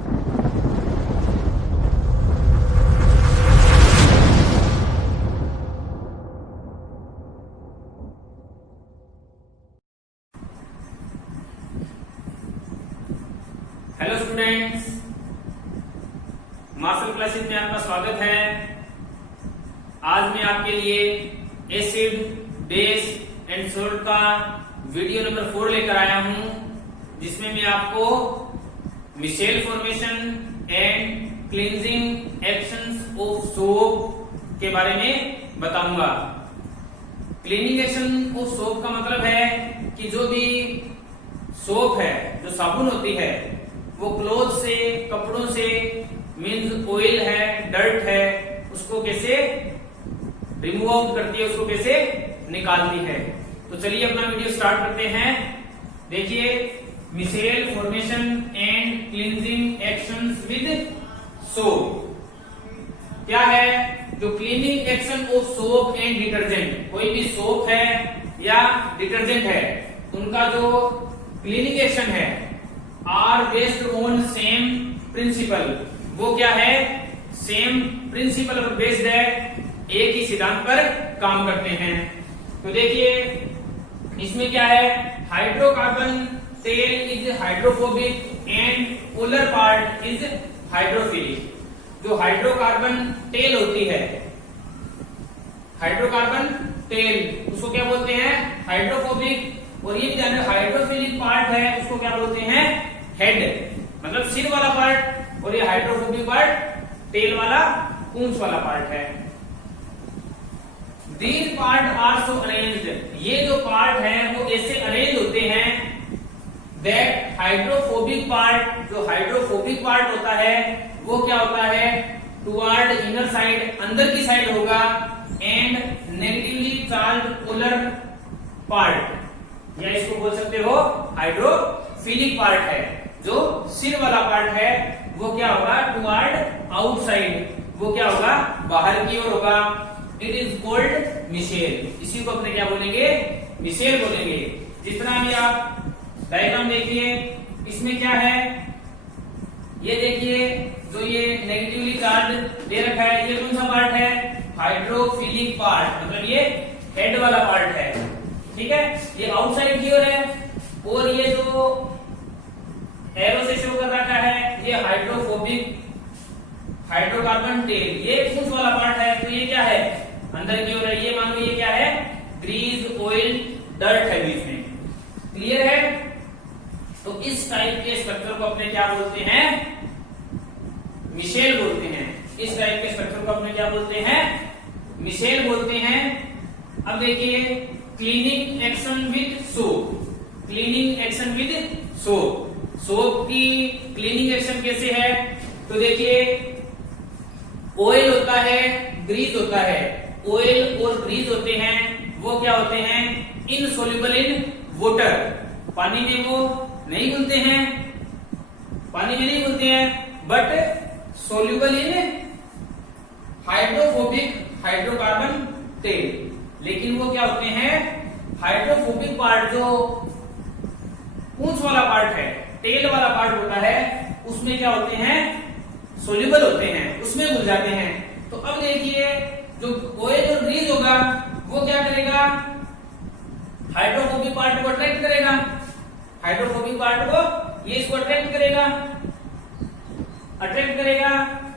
Hello students, martial classes में आपका स्वागत है। आज मैं आपके लिए एसिड, बेस एंड सोल्ट का वीडियो नंबर 4 लेकर आया हूं, जिसमें मैं आपको micelle formation and cleansing actions of soap के बारे में बताऊंगा। क्लीनिंग एक्शन ऑफ सोप का मतलब है कि जो भी सोप है, जो साबुन होती है, वो क्लोथ से, कपड़ों से, मीन्स ऑयल है, डर्ट है, उसको कैसे रिमूव आउट करती है, उसको कैसे निकालती है। तो चलिए अपना वीडियो स्टार्ट करते हैं। देखिए, micelle formation and cleansing actions with soap क्या है? जो cleaning action of soap and detergent, कोई भी सोप है या डिटर्जेंट है, उनका जो क्लीनिंग एक्शन है are based on same principle. वो क्या है? सेम प्रिंसिपल पर बेस्ड है, एक ही सिद्धांत पर काम करते हैं। तो देखिए, इसमें क्या है? हाइड्रोकार्बन तेल is hydrophobic and polar part is hydrophilic. जो हाइड्रोकार्बन तेल होती है, हाइड्रोकार्बन तेल, उसको क्या बोलते हैं? हाइड्रोफोबिक। और ये ध्यान रखना, हाइड्रोफिलिक पार्ट है, उसको क्या बोलते हैं? हेड, मतलब सिर वाला पार्ट। और ये हाइड्रोफोबिक पार्ट टेल वाला, पूंछ वाला पार्ट है। These part are so arranged, ये जो पार्ट है वो ऐसे अरेंज होते हैं दैट हाइड्रोफोबिक पार्ट, जो हाइड्रोफोबिक पार्ट होता है वो क्या होता है? टुवर्ड इनर साइड, अंदर की साइड होगा, and negatively charge polar part, या इसको बोल सकते हो हाइड्रोफिलिक पार्ट है। जो सिर वाला पार्ट है वो क्या होगा? टुवर्ड आउटसाइड, वो क्या होगा? बाहर की ओर होगा। It is called micelle. इसी को अपने क्या बोलेंगे? मिशेल बोलेंगे। जिस तरह भी आप डायग्राम देखिए, इसमें क्या है? ये देखिए, जो ये नेगेटिवली चार्ज दे रखा है, ये कौन सा पार्ट है? हाइड्रोफिलिक पार्ट, मतलब ये हेड वाला पार्ट है। ठीक है, ये आउटसाइड की ओर है। और ये जो एरो से शो कर रखा है, ये हाइड्रोफोबिक हाइड्रोकार्बन तेल, ये पूंछ वाला पार्ट है। तो ये क्या है? अंदर की ओर है। ये मान लो ये क्या है? ग्रीस, ऑयल, डर्ट है बीच में। क्लियर है? तो इस टाइप के स्ट्रक्चर को अपने क्या बोलते हैं? मिशेल बोलते हैं। इस टाइप के स्ट्रक्चर को अपने क्या बोलते हैं? मिशेल बोलते हैं। अब देखिए, cleaning action with soap, cleaning action with soap. Soap की क्लीनिंग एक्शन कैसे है? तो देखिए, ऑयल होता है, ग्रीस होता है। ऑयल और ग्रीस होते हैं, वो क्या होते हैं? इनसोल्युबल इन वाटर, पानी में वो नहीं घुलते हैं, पानी में नहीं घुलते हैं, but soluble in hydrophobic hydrocarbon तेल। लेकिन वो क्या होते हैं? हाइड्रोफोबिक पार्ट, जो पूंछ वाला पार्ट है, तेल वाला पार्ट होता है, उसमें क्या होते हैं? सोल्यूबल होते हैं, उसमें घुल जाते हैं। तो अब देखिए, जो ऑयल और ग्रीस होगा वो क्या करेगा? हाइड्रोफोबिक पार्ट को अट्रैक्ट करेगा, हाइड्रोफोबिक पार्ट को ये इसको अट्रैक्ट करेगा, अट्रैक्ट करेगा।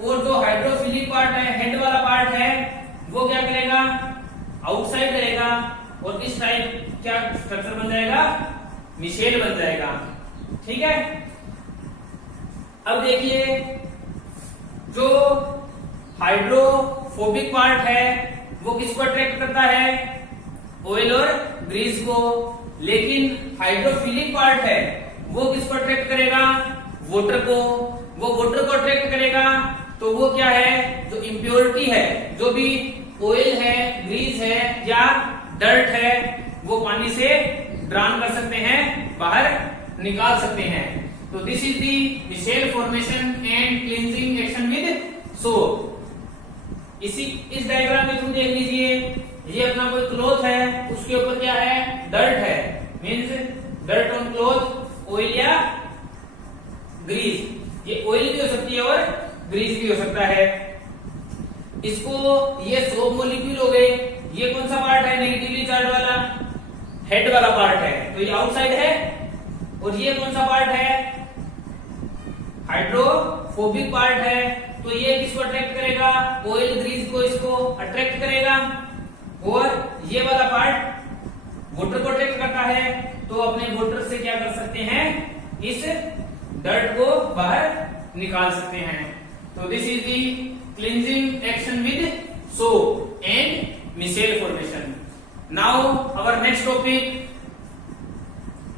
और जो हाइड्रोफिलिक पार्ट है, हेड वाला पार्ट है, वो क्या करेगा? आउटसाइड रहेगा। और इस टाइप क्या स्ट्रक्चर बन जाएगा? मिशेल बन जाएगा। ठीक है, अब देखिए, जो हाइड्रोफोबिक पार्ट है वो किसको अट्रैक्ट करता है? ऑयल और ग्रीस को। लेकिन हाइड्रोफिलिक पार्ट है वो किसको अट्रैक्ट करेगा? वाटर को। वो वाटर को अट्रैक्ट करेगा, तो वो क्या है? जो इम्प्योरिटी है, जो भी ऑयल है, ग्रीस है या डर्ट है, वो पानी से ड्रान कर सकते हैं, बाहर निकाल सकते हैं। तो this is the micelle formation and cleansing action with soap. इस डायग्राम में तुम देख लीजिए, ये अपना कोई क्लॉथ है, उसके ऊपर क्या है? डर्ट है, means dirt on cloth, oil या ग्रीस। ये ऑयल भी हो सकती है और ग्रीस भी हो सकता है। इसको ये सोप मॉलिक्यूल हो गए, ये कौन सा पार्ट है नेगेटिवली चार्ज वाला, हेड वाला पार्ट है, तो ये आउटसाइड है। और ये कौन सा पार्ट है, हाइड्रोफोबिक पार्ट है, तो ये किसको अट्रैक्ट करेगा, ऑयल ग्रीस को इसको अट्रैक्ट करेगा। और ये वाला पार्ट वाटर को अट्रैक्ट करता है, तो अपने वाटर से क्या कर सकते हैं, इस डर्ट को बाहर निकाल सकते हैं। तो this is the cleansing action with soap and micelle formation. Now our next topic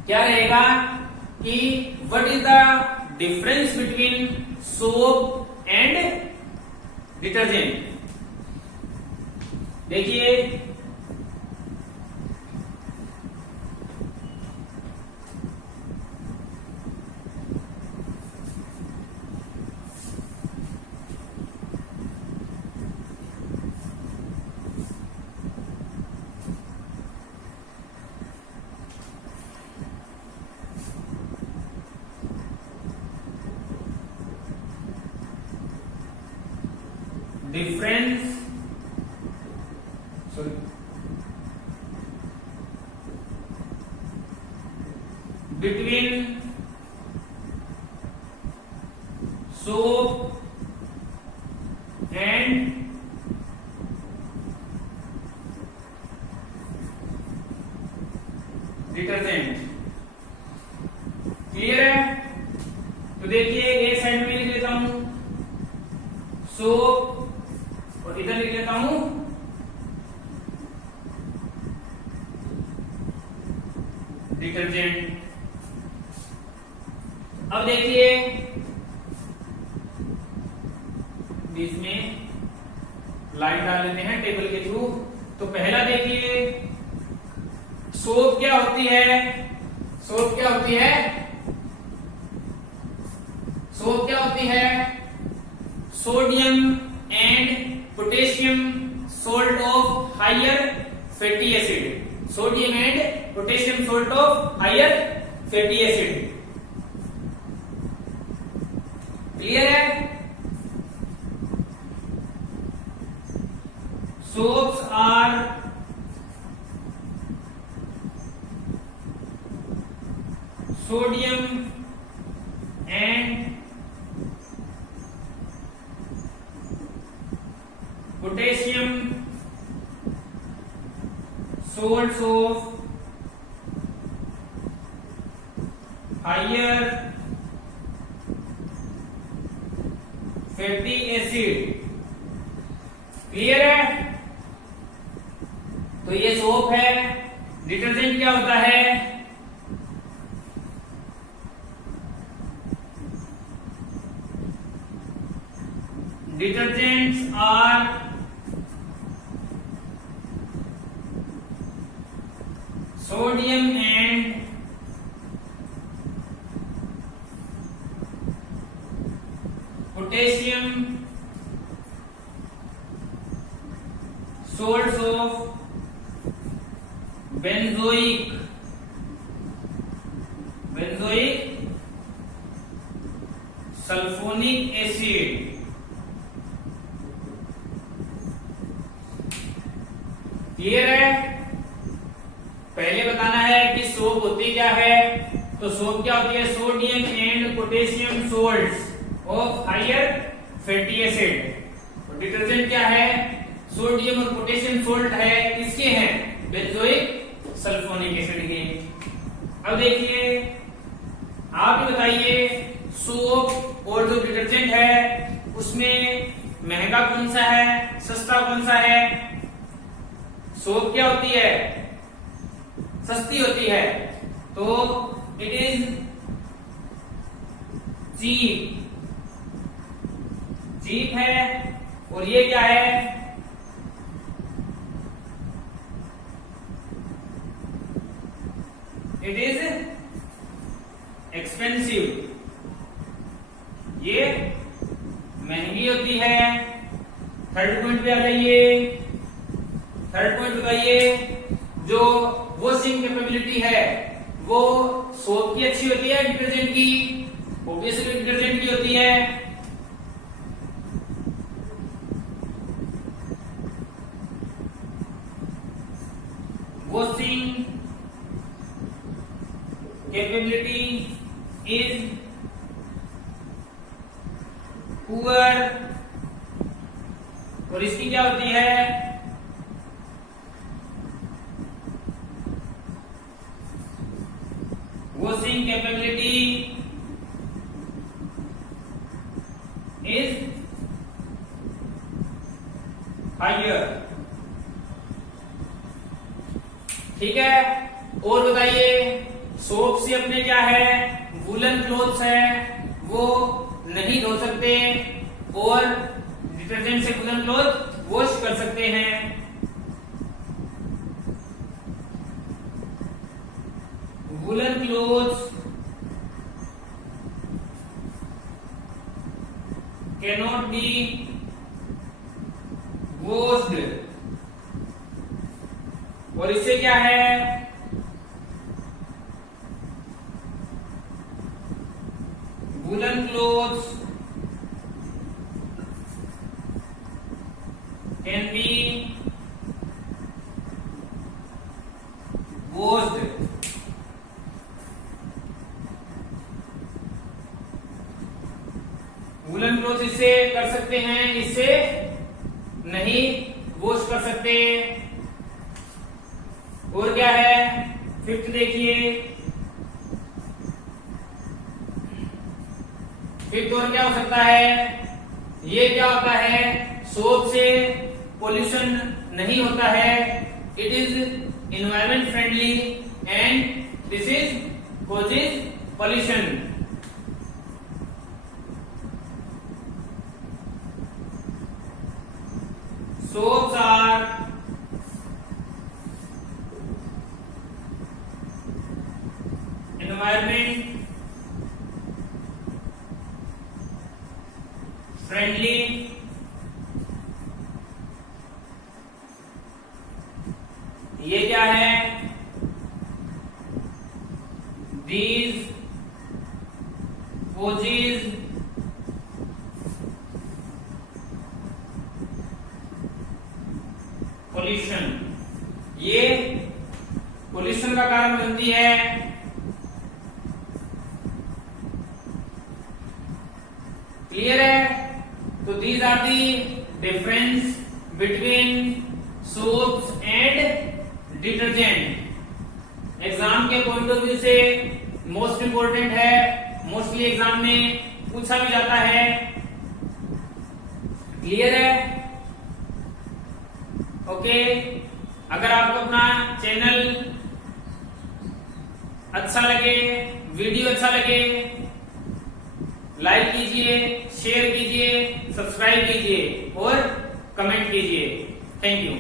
क्या रहेगा कि what is the difference between soap and detergent. देखिए difference between soap and detergent. Clear है? तो देखिए एक साइड में लिख लेता हूं सोप और इधर लिख लेता हूं डिटर्जेंट। अब देखिए बीच में लाइन डाल लेते हैं टेबल के थ्रू। तो पहला देखिए सोप क्या होती है, सोप क्या होती है, सोप क्या होती है, sodium and potassium salt of higher fatty acid, sodium and potassium salt of higher fatty acid. Clear है? Soaps are sodium and potassium salts of higher fatty acid। Clear है? तो ये सोप है। डिटर्जेंट क्या होता है, detergents are sodium and potassium salts of benzoic sulfonic acid। Clear है? पहले बताना है कि सोप होती क्या है। तो सोप क्या होती है, sodium and potassium salts of higher fatty acid. और डिटर्जेंट क्या है, सोडियम और पोटेशियम सोल्ट है, किसके हैं, बेंजोइक सल्फोनिक एसिड के। अब देखिए आप ही बताइए सोप और जो डिटर्जेंट है उसमें महंगा कौन सा है, सस्ता कौन सा है। सोप क्या होती है, सस्ती होती है, तो इट इज चीप है। और ये क्या है, इट इज एक्सपेंसिव, ये महंगी होती है। थर्ड पॉइंट पे आ जाइए। थर्ड पॉइंट बताइए, जो वॉशिंग कैपेबिलिटी है वो सोप की अच्छी होती है डिटर्जेंट की, ऑब्वियसली डिटर्जेंट की होती होती है? वॉशिंग कैपेबिलिटी इज पुअर, और इसकी क्या होती है? Washing capability is higher. ठीक है, और बताइए सोप से अपने क्या है, वुलन क्लोथ्स है वो नहीं धो सकते, और डिटर्जेंट से वुलन क्लोथ वॉश कर सकते हैं। Woollen clothes cannot be washed, और इससे क्या है, woollen clothes can be washed. Woollen cloth इससे कर सकते हैं, इससे नहीं वॉश कर सकते। और क्या है, फिफ्थ देखिए, फिफ्थ और क्या हो सकता है, ये क्या होता है, सोप से पोल्यूशन नहीं होता है, it is environment friendly and this is causes pollution. Soaps are environment friendly ये क्या है, these causes पोल्यूशन, ये पोल्यूशन का कारण बनती है। क्लियर है? तो these are the difference between soaps and detergent. Exam के पॉइंट ऑफ व्यू से मोस्ट इंपोर्टेंट है, मोस्टली एग्जाम में पूछा भी जाता है। क्लियर है? ओके, अगर आपको अपना चैनल अच्छा लगे, वीडियो अच्छा लगे, लाइक कीजिए, शेयर कीजिए, सब्सक्राइब कीजिए और कमेंट कीजिए। Thank you.